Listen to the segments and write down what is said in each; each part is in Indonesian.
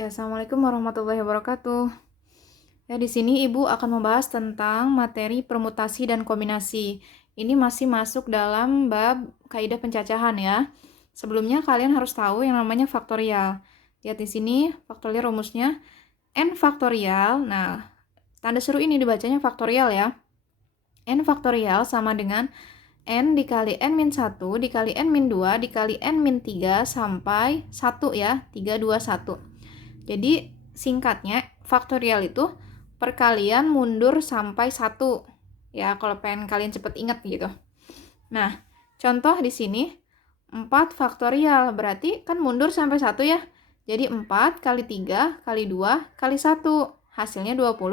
Ya, Assalamualaikum warahmatullahi wabarakatuh. Ya, di sini Ibu akan membahas tentang materi permutasi dan kombinasi. Ini masih masuk dalam bab kaidah pencacahan ya. Sebelumnya kalian harus tahu yang namanya faktorial. Lihat di sini faktorial rumusnya n faktorial. Nah, tanda seru ini dibacanya faktorial ya. N faktorial sama dengan n dikali n-1 dikali n-2 dikali n-3 sampai 1 ya. 3, 2, 1. Jadi singkatnya faktorial itu perkalian mundur sampai 1. Ya, kalau pengen kalian cepet ingat gitu. Nah, contoh di sini 4 faktorial berarti kan mundur sampai 1 ya. Jadi 4 kali 3 kali 2 kali 1 hasilnya 24.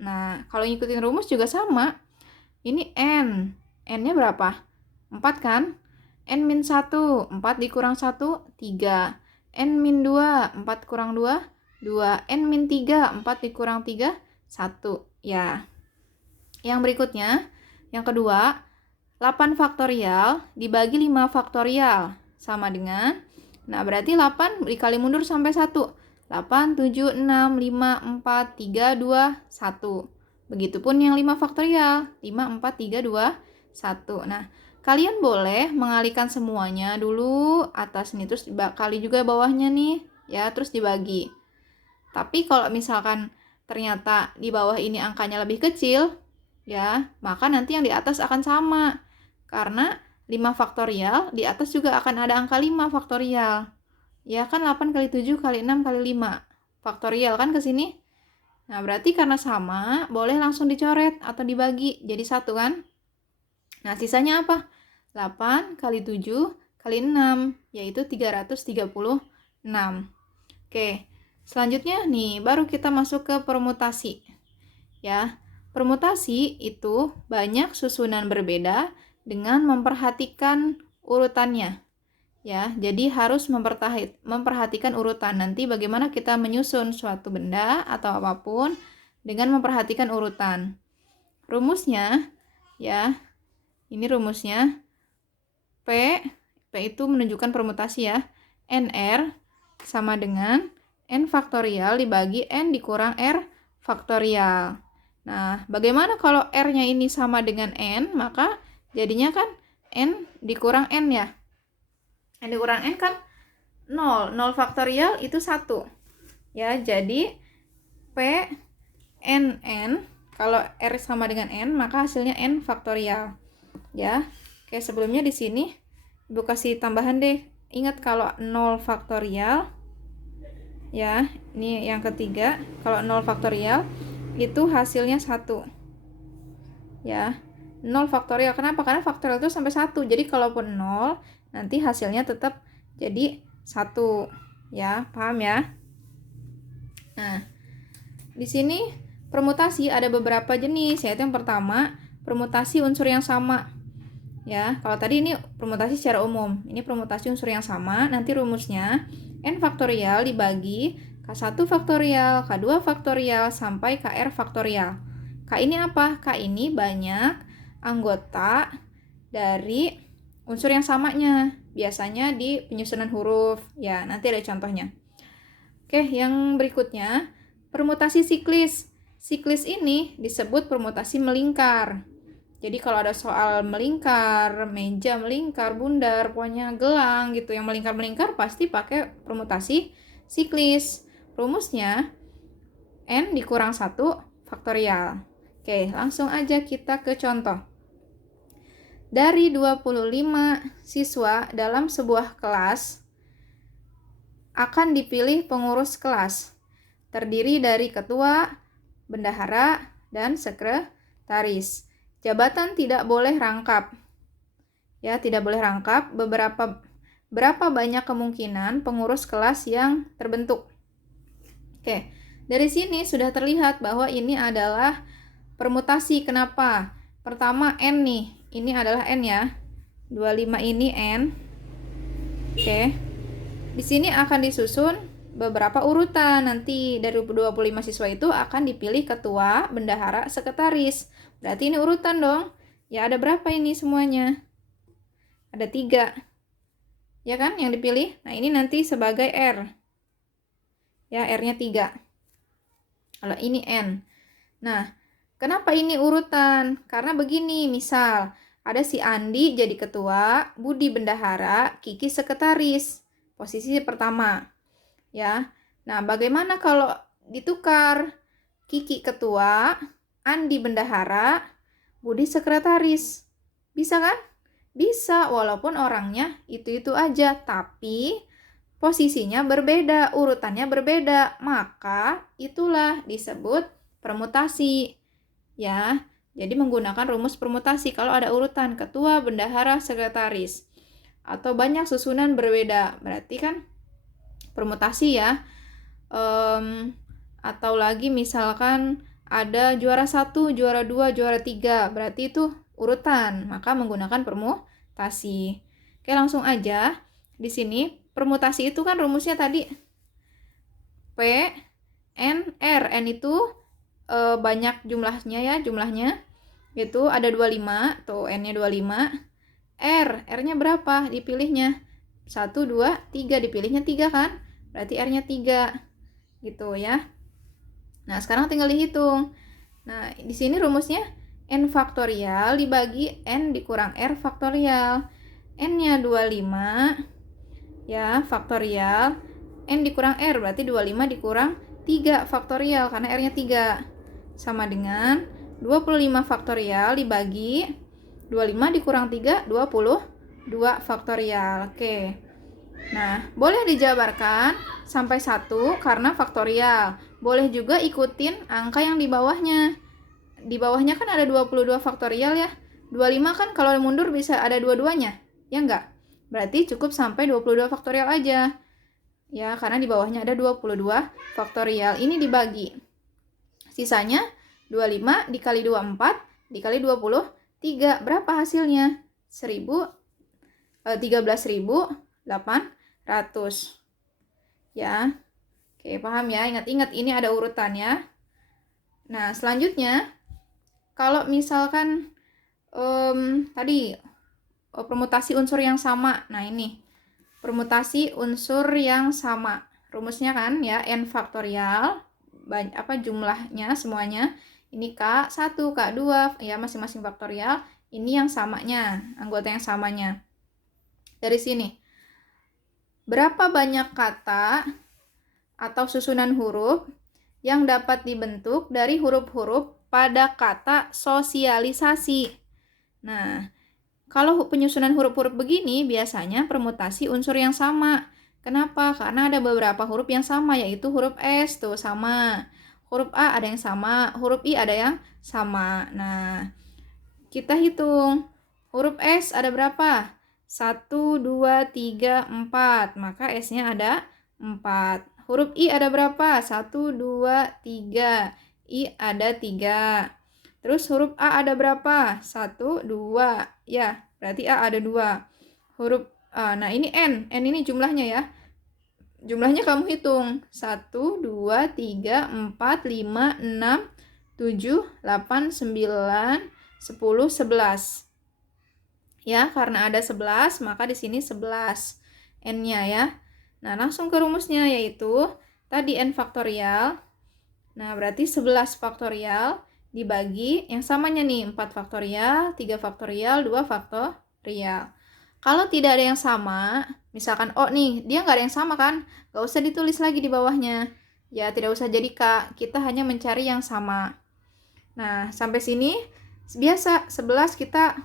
Nah, kalau ngikutin rumus juga sama. Ini n. N-nya berapa? 4 kan? N-1, 4 dikurang 1, 3. N-2, 4 kurang 2, 2. N-3, 4 dikurang 3, 1. Ya. Yang berikutnya, yang kedua, 8 faktorial dibagi 5 faktorial. Sama dengan, nah berarti 8 dikali mundur sampai 1. 8, 7, 6, 5, 4, 3, 2, 1. Begitupun yang 5 faktorial. 5, 4, 3, 2, 1. Nah, kalian boleh mengalihkan semuanya dulu atas nih, terus kali juga bawahnya nih, ya, terus dibagi. Tapi kalau misalkan ternyata di bawah ini angkanya lebih kecil, ya, maka nanti yang di atas akan sama. Karena 5 faktorial, di atas juga akan ada angka 5 faktorial. Ya kan 8 kali 7 kali 6 kali 5 faktorial kan ke sini. Nah, berarti karena sama, boleh langsung dicoret atau dibagi jadi 1 kan? Nah, sisanya apa? 8 kali 7 kali 6, yaitu 336. Oke, selanjutnya nih, baru kita masuk ke permutasi. Ya, permutasi itu banyak susunan berbeda dengan memperhatikan urutannya. Ya, jadi harus memperhatikan urutan. Nanti bagaimana kita menyusun suatu benda atau apapun dengan memperhatikan urutan. Rumusnya, ya, ini rumusnya P itu menunjukkan permutasi ya. NR sama dengan N faktorial dibagi N dikurang R faktorial. Nah, bagaimana kalau R-nya ini sama dengan N? Maka jadinya kan N dikurang N ya. N dikurang N kan 0. 0 faktorial itu 1. Ya, jadi P N kalau R sama dengan N, maka hasilnya N faktorial. Ya. Oke, sebelumnya di sini Ibu kasih tambahan deh. Ingat kalau 0 faktorial, ya, ini yang ketiga, kalau 0 faktorial itu hasilnya 1. Ya, 0 faktorial. Kenapa? Karena faktorial itu sampai 1. Jadi kalaupun 0, nanti hasilnya tetap jadi 1. Ya, paham ya? Nah, di sini permutasi ada beberapa jenis, yaitu yang pertama, permutasi unsur yang sama. Ya, kalau tadi ini permutasi secara umum, ini permutasi unsur yang sama. Nanti rumusnya N faktorial dibagi K1 faktorial, K2 faktorial, sampai KR faktorial. K ini apa? K ini banyak anggota dari unsur yang samanya. Biasanya di penyusunan huruf. Ya, nanti ada contohnya. Oke, yang berikutnya, permutasi siklis. Siklis ini disebut permutasi melingkar. Jadi kalau ada soal melingkar, meja melingkar, bundar, pokoknya gelang gitu yang melingkar-melingkar pasti pakai permutasi siklis. Rumusnya N dikurang 1 faktorial. Oke, langsung aja kita ke contoh. Dari 25 siswa dalam sebuah kelas akan dipilih pengurus kelas. Terdiri dari ketua, bendahara, dan sekretaris. Jabatan tidak boleh rangkap. Ya, tidak boleh rangkap. Berapa banyak kemungkinan pengurus kelas yang terbentuk? Oke, dari sini sudah terlihat bahwa ini adalah permutasi. Kenapa? Pertama N nih. Ini adalah N ya. 25 ini N. Oke. Di sini akan disusun beberapa urutan. Nanti dari 25 siswa itu akan dipilih ketua, bendahara, sekretaris. Berarti ini urutan dong. Ya, ada berapa ini semuanya? Ada 3. Ya kan yang dipilih? Nah, ini nanti sebagai R. Ya, R-nya 3. Kalau ini N. Nah, kenapa ini urutan? Karena begini, misal ada si Andi jadi ketua, Budi bendahara, Kiki sekretaris. Posisi pertama. Ya. Nah, bagaimana kalau ditukar? Kiki ketua, Andi bendahara, Budi sekretaris. Bisa kan? Bisa, walaupun orangnya itu-itu aja, tapi posisinya berbeda, urutannya berbeda, maka itulah disebut permutasi. Ya, jadi menggunakan rumus permutasi kalau ada urutan ketua, bendahara, sekretaris. Atau banyak susunan berbeda, berarti kan permutasi ya. Atau lagi misalkan ada juara 1, juara 2, juara 3, berarti itu urutan, maka menggunakan permutasi. Oke, langsung aja. Di sini permutasi itu kan rumusnya tadi P, N, R. N itu banyak jumlahnya ya, jumlahnya. Itu ada 25, tuh N-nya 25. R-nya berapa? Dipilihnya 1, 2, 3, dipilihnya 3 kan? Berarti R-nya 3. Gitu ya. Nah, sekarang tinggal dihitung. Nah, di sini rumusnya N faktorial dibagi N dikurang R faktorial. N-nya 25 ya, faktorial. N dikurang R berarti 25 dikurang 3 faktorial karena R-nya 3. Sama dengan 25 faktorial dibagi 25 dikurang 3, 22 faktorial. Oke. Nah, boleh dijabarkan sampai 1 karena faktorial. Boleh juga ikutin angka yang di bawahnya. Di bawahnya kan ada 22 faktorial ya. 25 kan kalau mundur bisa ada dua-duanya. Ya enggak? Berarti cukup sampai 22 faktorial aja. Ya, karena di bawahnya ada 22 faktorial. Ini dibagi. Sisanya 25 dikali 24 dikali 23. Berapa hasilnya? 13.800. Ya. Oke, paham ya? Ingat-ingat ini ada urutannya. Nah, selanjutnya kalau misalkan tadi permutasi unsur yang sama. Nah, ini permutasi unsur yang sama. Rumusnya kan ya N faktorial jumlahnya semuanya. Ini K1, K2 ya masing-masing faktorial. Ini yang samanya, anggota yang samanya. Dari sini. Berapa banyak kata atau susunan huruf yang dapat dibentuk dari huruf-huruf pada kata sosialisasi? Nah, kalau penyusunan huruf-huruf begini biasanya permutasi unsur yang sama. Kenapa? Karena ada beberapa huruf yang sama, yaitu huruf S tuh sama. Huruf A ada yang sama, huruf I ada yang sama. Nah, kita hitung. Huruf S ada berapa? 1, 2, 3, 4. Maka S-nya ada 4. Huruf I ada berapa? 1, 2, 3. I ada 3. Terus huruf A ada berapa? 1, 2. Ya, berarti A ada 2. Huruf A. Nah, ini N. N ini jumlahnya ya. Jumlahnya kamu hitung. 1, 2, 3, 4, 5, 6, 7, 8, 9, 10, 11. Ya, karena ada 11, maka di sini 11 N-nya ya. Nah, langsung ke rumusnya yaitu tadi N faktorial. Nah, berarti 11 faktorial dibagi yang samanya nih 4 faktorial, 3 faktorial, 2 faktorial. Kalau tidak ada yang sama, misalkan O nih, dia nggak ada yang sama kan? Nggak usah ditulis lagi di bawahnya. Ya, tidak usah jadi K. Kita hanya mencari yang sama. Nah, sampai sini biasa 11 kita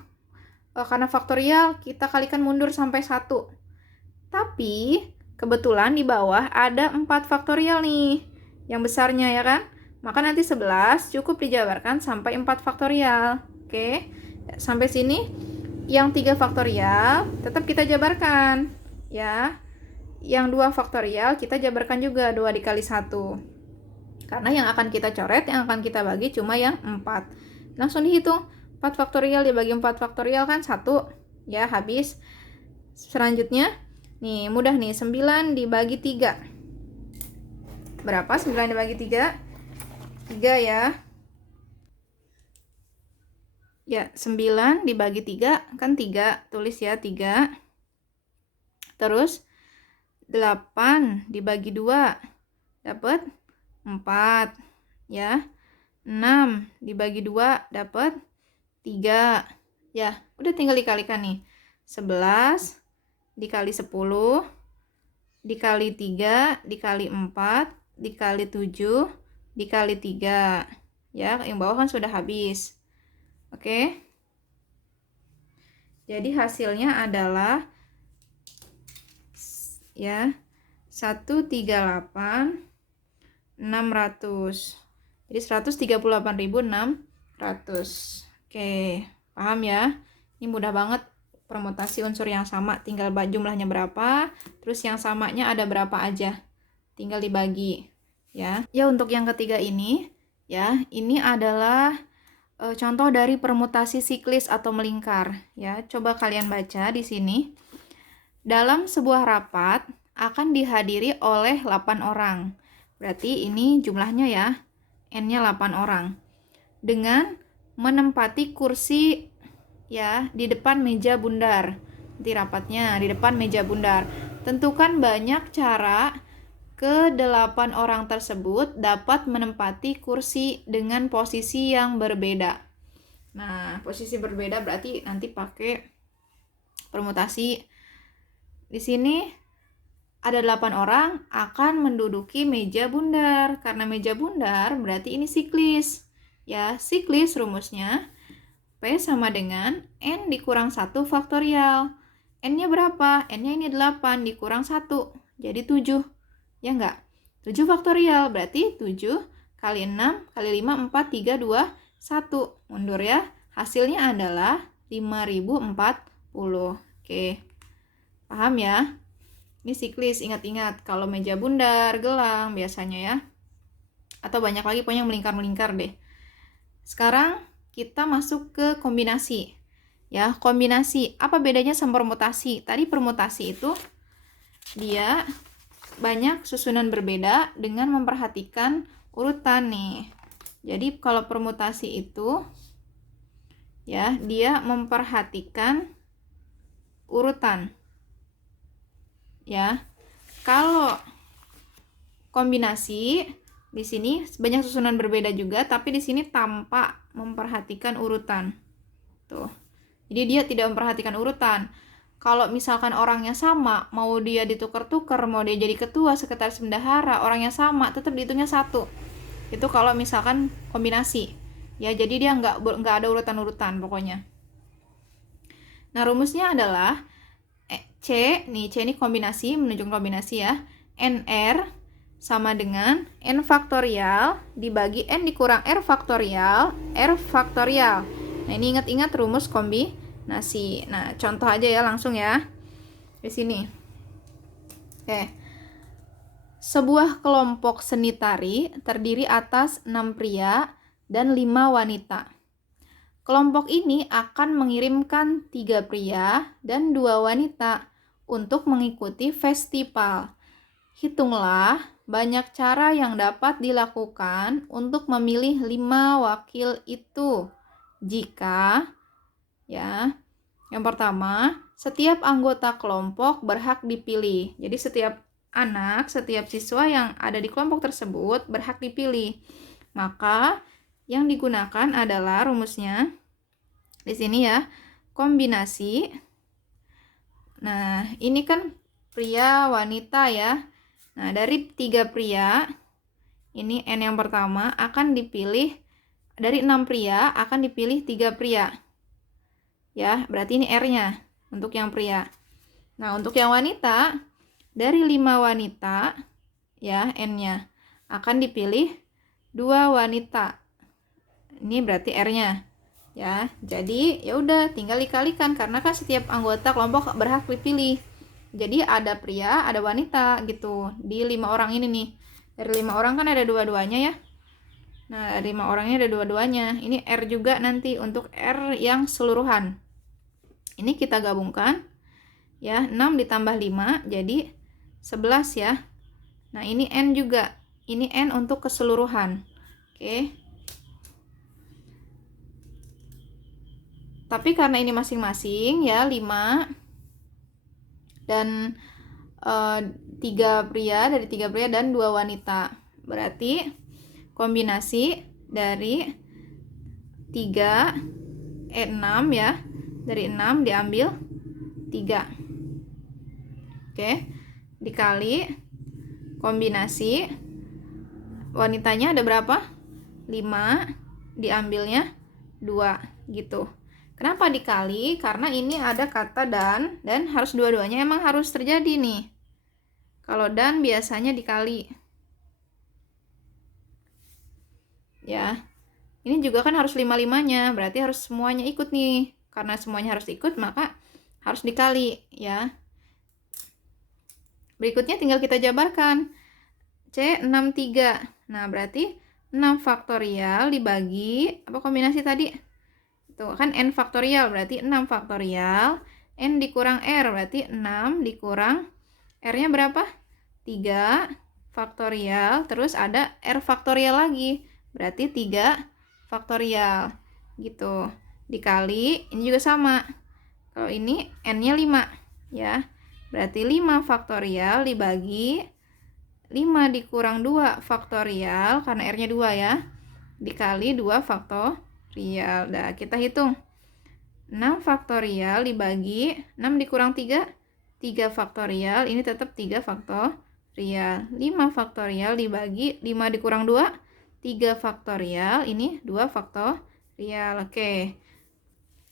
karena faktorial kita kalikan mundur sampai 1. Tapi kebetulan di bawah ada 4 faktorial nih. Yang besarnya ya kan? Maka nanti 11 cukup dijabarkan sampai 4 faktorial. Oke. Sampai sini yang 3 faktorial tetap kita jabarkan ya. Yang 2 faktorial kita jabarkan juga 2 dikali 1. Karena yang akan kita coret, yang akan kita bagi cuma yang 4. Langsung dihitung. 4 faktorial dibagi 4 faktorial kan 1. Ya, habis. Selanjutnya, nih mudah nih, 9 dibagi 3. Berapa 9 dibagi 3? 3 ya. Ya, 9 dibagi 3 kan 3. Tulis ya 3. Terus 8 dibagi 2. dapat 4 ya. 6 dibagi 2 dapat 3 ya. Udah tinggal dikalikan nih. 11 dikali 10 dikali 3 dikali 4 dikali 7 dikali 3 ya. Yang bawah kan sudah habis. Oke. Jadi hasilnya adalah ya 138.600. Jadi 138.600. Oke, paham ya? Ini mudah banget, permutasi unsur yang sama, tinggal jumlahnya berapa, terus yang samanya ada berapa aja. Tinggal dibagi ya. Ya, untuk yang ketiga ini ya, ini adalah contoh dari permutasi siklis atau melingkar ya. Coba kalian baca di sini. Dalam sebuah rapat akan dihadiri oleh 8 orang. Berarti ini jumlahnya ya, N-nya 8 orang. Dengan menempati kursi ya di depan meja bundar. Nanti rapatnya di depan meja bundar. Tentukan banyak cara ke-8 orang tersebut dapat menempati kursi dengan posisi yang berbeda. Nah, posisi berbeda berarti nanti pakai permutasi. Di sini ada 8 orang akan menduduki meja bundar. Karena meja bundar berarti ini siklis. Ya, siklis rumusnya P sama dengan N dikurang 1 faktorial. N-nya berapa? N-nya ini 8 dikurang 1. Jadi 7. Ya enggak? 7 faktorial berarti 7 kali 6 kali 5, 4, 3, 2, 1. Mundur ya. Hasilnya adalah 5040. Oke. Paham ya? Ini siklis, ingat-ingat. Kalau meja bundar, gelang biasanya ya. Atau banyak lagi pokoknya melingkar-melingkar deh. Sekarang kita masuk ke kombinasi. Ya, kombinasi. Apa bedanya sama permutasi? Tadi permutasi itu dia banyak susunan berbeda dengan memperhatikan urutan nih. Jadi kalau permutasi itu ya, dia memperhatikan urutan. Ya. Kalau kombinasi di sini banyak susunan berbeda juga, tapi di sini tanpa memperhatikan urutan. Tuh. Jadi dia tidak memperhatikan urutan. Kalau misalkan orangnya sama, mau dia ditukar-tukar, mau dia jadi ketua, sekretaris bendahara, orangnya sama, tetap dihitungnya 1. Itu kalau misalkan kombinasi. Ya, jadi dia nggak ada urutan-urutan pokoknya. Nah, rumusnya adalah C ini kombinasi, menunjukkan kombinasi ya. NR sama dengan N faktorial dibagi N dikurang R faktorial. Nah, ini ingat-ingat rumus kombinasi. Nah, contoh aja ya langsung ya. Di sini. Oke. Sebuah kelompok seni tari terdiri atas 6 pria dan 5 wanita. Kelompok ini akan mengirimkan 3 pria dan 2 wanita untuk mengikuti festival. Hitunglah banyak cara yang dapat dilakukan untuk memilih 5 wakil itu. Jika, ya, yang pertama, setiap anggota kelompok berhak dipilih. Jadi setiap siswa yang ada di kelompok tersebut berhak dipilih. Maka yang digunakan adalah rumusnya di sini ya, kombinasi. Nah, ini kan pria wanita ya. Nah, dari 3 pria, ini N yang pertama akan dipilih, dari 6 pria akan dipilih 3 pria. Ya, berarti ini R-nya untuk yang pria. Nah, untuk yang wanita, dari 5 wanita, ya, N-nya akan dipilih 2 wanita. Ini berarti R-nya. Ya, jadi ya udah tinggal dikalikan karena kan setiap anggota kelompok berhak dipilih. Jadi ada pria, ada wanita gitu di 5 orang ini nih. Dari 5 orang kan ada dua-duanya ya. Nah, dari 5 orangnya ada dua-duanya. Ini R juga nanti untuk R yang seluruhan. Ini kita gabungkan ya, 6 ditambah 5 jadi 11 ya. Nah, ini N juga. Ini N untuk keseluruhan. Oke. Tapi karena ini masing-masing ya 5 dan 3 pria, dari 3 pria dan 2 wanita. Berarti kombinasi dari 6 ya. Dari 6 diambil 3. Oke. Dikali kombinasi wanitanya ada berapa? 5, diambilnya 2 gitu. Kenapa dikali? Karena ini ada kata dan harus dua-duanya emang harus terjadi nih. Kalau dan biasanya dikali. Ya. Ini juga kan harus 5-5-nya, berarti harus semuanya ikut nih. Karena semuanya harus ikut, maka harus dikali ya. Berikutnya tinggal kita jabarkan. C63. Nah, berarti 6 faktorial dibagi apa kombinasi tadi? Tuh kan n faktorial, berarti 6 faktorial. N dikurang R, berarti 6 dikurang R-nya berapa? 3 faktorial. Terus ada R faktorial lagi, berarti 3 faktorial. Gitu. Dikali, ini juga sama. Kalau ini N-nya 5. Ya. Berarti 5 faktorial dibagi 5 dikurang 2 faktorial, karena R-nya 2 ya. Dikali 2 faktorial. Nah, kita hitung. 6 faktorial dibagi 6 dikurang 3, 3 faktorial, ini tetap 3 faktorial. 5 faktorial dibagi 5 dikurang 2, 3 faktorial, ini 2 faktorial. Oke.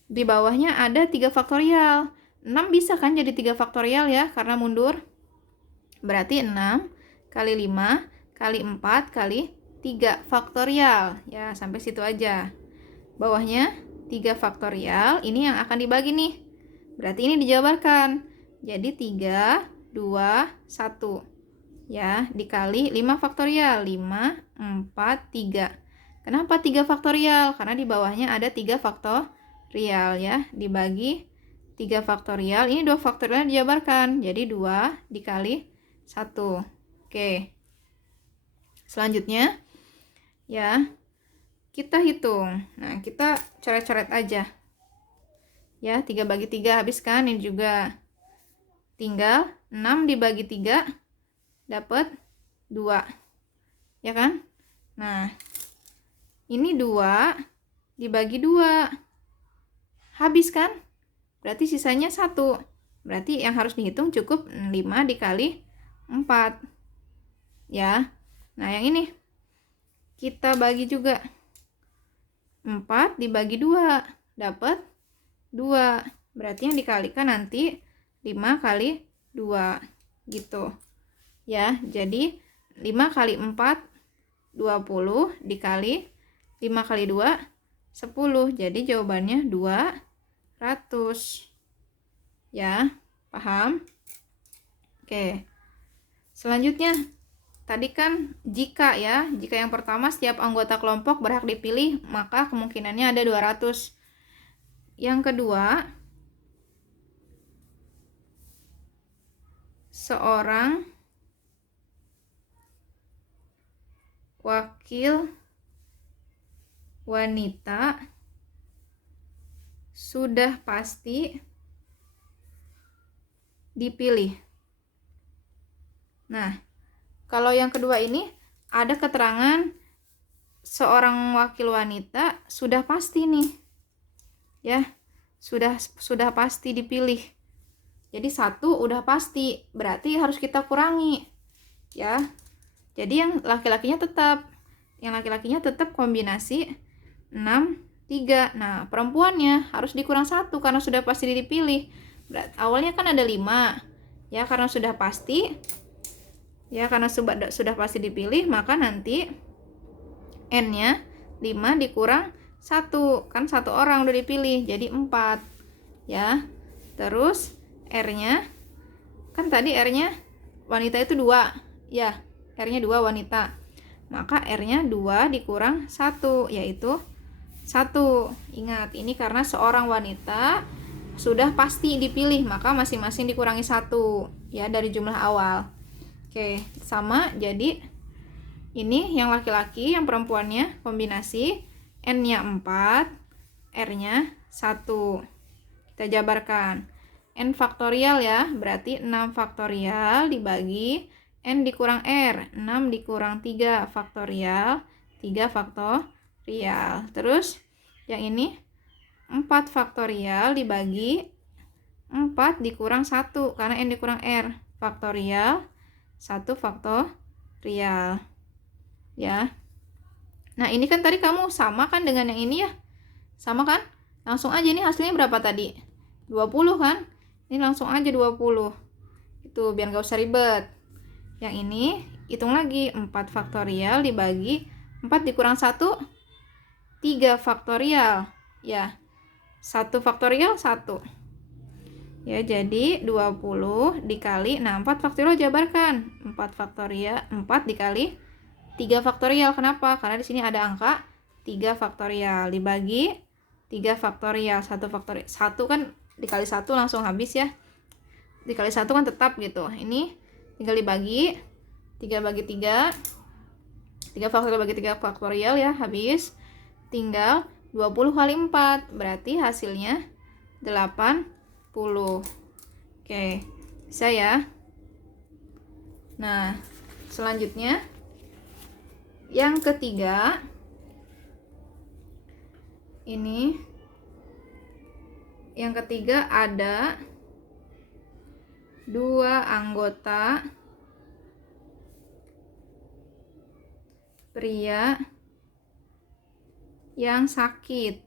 Di bawahnya ada 3 faktorial. 6 bisa kan jadi 3 faktorial ya, karena mundur. Berarti 6 kali 5 kali 4 kali 3 faktorial. Ya, sampai situ aja. Bawahnya 3 faktorial, ini yang akan dibagi nih. Berarti ini dijabarkan. Jadi 3, 2, 1. Ya, dikali 5 faktorial. 5, 4, 3. Kenapa 3 faktorial? Karena di bawahnya ada 3 faktorial ya. Dibagi 3 faktorial. Ini 2 faktorial dijabarkan. Jadi 2 dikali 1. Oke. Selanjutnya ya, kita hitung. Nah, kita coret-coret aja. Ya, 3 bagi 3 habiskan. Ini juga tinggal 6 dibagi 3 dapat 2. Ya kan? Nah, ini 2 dibagi 2. Habis kan? Berarti sisanya 1. Berarti yang harus dihitung cukup 5 dikali 4. Ya. Nah, yang ini kita bagi juga. 4 dibagi 2 dapat 2. Berarti yang dikalikan nanti 5 kali 2 gitu. Ya, jadi 5 kali 4 20 dikali 5 kali 2 10. Jadi jawabannya 200. Ya, paham? Oke. Selanjutnya tadi kan jika ya, jika yang pertama setiap anggota kelompok berhak dipilih, maka kemungkinannya ada 200. Yang kedua, seorang wakil wanita sudah pasti dipilih. Nah, kalau yang kedua ini ada keterangan seorang wakil wanita sudah pasti nih. Ya, sudah pasti dipilih. Jadi 1 udah pasti, berarti harus kita kurangi. Ya. Jadi yang laki-lakinya tetap kombinasi 6 3. Nah, perempuannya harus dikurang 1 karena sudah pasti dipilih. Berarti awalnya kan ada 5. Ya, karena sudah pasti. Ya, karena sudah pasti dipilih, maka nanti N-nya 5 dikurang 1. Kan 1 orang udah dipilih, jadi 4. Ya. Terus R-nya, kan tadi R-nya wanita itu 2. Ya, R-nya 2 wanita. Maka R-nya 2 dikurang 1, yaitu 1. Ingat, ini karena seorang wanita sudah pasti dipilih, maka masing-masing dikurangi 1. Ya, dari jumlah awal. Oke, sama. Jadi ini yang laki-laki, yang perempuannya kombinasi N-nya 4, R-nya 1. Kita jabarkan. N faktorial ya, berarti 6 faktorial dibagi N dikurang R, 6 dikurang 3 faktorial, 3 faktorial. Terus yang ini 4 faktorial dibagi 4 dikurang 1, karena N dikurang R, faktorial, 1 faktorial. Ya. Nah, ini kan tadi kamu sama kan dengan yang ini ya? Sama kan? Langsung aja, ini hasilnya berapa tadi? 20 kan? Ini langsung aja 20. Itu biar gak usah ribet. Yang ini hitung lagi, 4 faktorial dibagi 4 dikurang 1, 3 faktorial. Ya. 1 faktorial 1. Ya, jadi 20 dikali, nah 4 faktorial jabarkan. 4 faktorial, 4 dikali 3 faktorial. Kenapa? Karena di sini ada angka 3 faktorial dibagi 3 faktorial. 1 faktorial. 1 kan dikali 1 langsung habis ya. Dikali 1 kan tetap gitu. Ini tinggal dibagi 3 bagi 3. 3 faktorial bagi 3 faktorial ya, habis. Tinggal 20 kali 4. Berarti hasilnya 80. Oke, bisa ya. Nah, selanjutnya yang ketiga ini, yang ketiga ada 2 anggota pria yang sakit,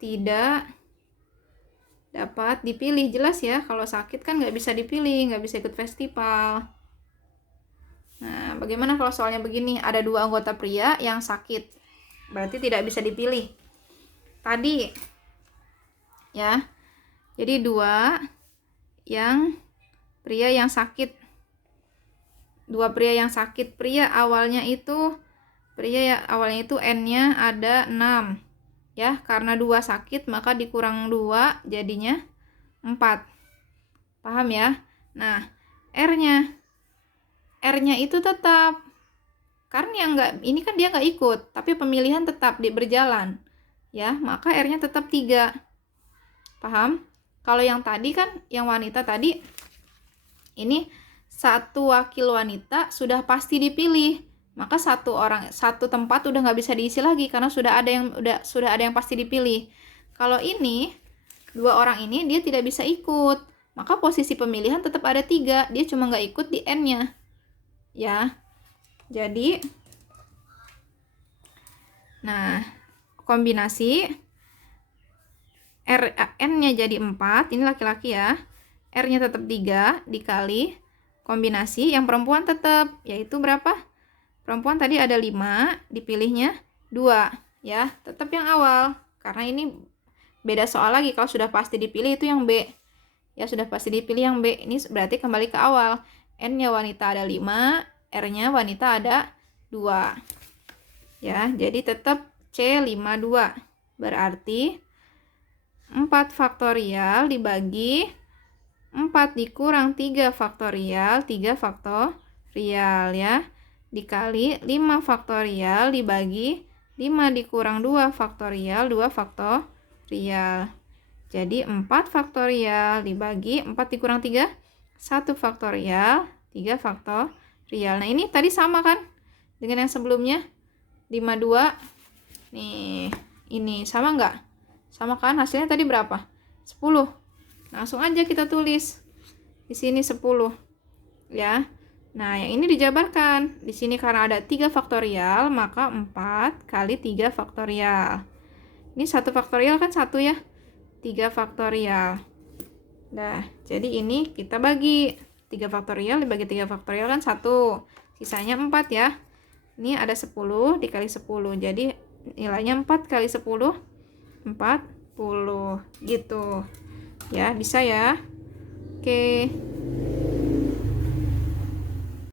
tidak dapat dipilih. Jelas ya, kalau sakit kan nggak bisa dipilih, nggak bisa ikut festival. Nah, bagaimana kalau soalnya begini, ada 2 anggota pria yang sakit, berarti tidak bisa dipilih tadi ya. Jadi 2 yang pria yang sakit, 2 pria yang sakit. Pria awalnya itu N-nya ada 6 ya, karena 2 sakit maka dikurang 2 jadinya 4. Paham ya? Nah, R-nya itu tetap, karena yang ini kan dia nggak ikut, tapi pemilihan tetap berjalan ya, maka R-nya tetap 3. Paham? Kalau yang tadi kan, yang wanita tadi, ini 1 wakil wanita sudah pasti dipilih, maka 1 tempat udah nggak bisa diisi lagi karena sudah ada yang pasti dipilih. Kalau ini 2 orang ini dia tidak bisa ikut, maka posisi pemilihan tetap ada 3, dia cuma nggak ikut di N-nya ya. Jadi nah, kombinasi N-nya jadi 4, ini laki-laki ya, R-nya tetap 3 dikali kombinasi yang perempuan tetap, yaitu berapa? Perempuan tadi ada 5, dipilihnya 2 ya, tetap yang awal, karena ini beda soal lagi. Kalau sudah pasti dipilih itu yang B ya, sudah pasti dipilih yang B. Ini berarti kembali ke awal, N-nya wanita ada 5, R-nya wanita ada 2 ya, jadi tetap C52. Berarti 4 faktorial dibagi 4 dikurang 3 faktorial, 3 faktorial ya, dikali 5 faktorial dibagi 5 dikurang 2 faktorial, 2 faktorial. Jadi 4 faktorial dibagi 4 dikurang 3, 1 faktorial, 3 faktorial. Nah, ini tadi sama kan dengan yang sebelumnya, 52. Nih, ini sama nggak? Sama kan? Hasilnya tadi berapa? 10. Langsung aja kita tulis di sini 10 ya. Nah, yang ini dijabarkan. Di sini karena ada 3 faktorial, maka 4 kali 3 faktorial. Ini 1 faktorial kan 1 ya. 3 faktorial. Nah, jadi ini kita bagi 3 faktorial dibagi 3 faktorial kan 1. Sisanya 4 ya. Ini ada 10 dikali 10. Jadi nilainya 4 kali 10, 40 gitu. Ya, bisa ya. Oke.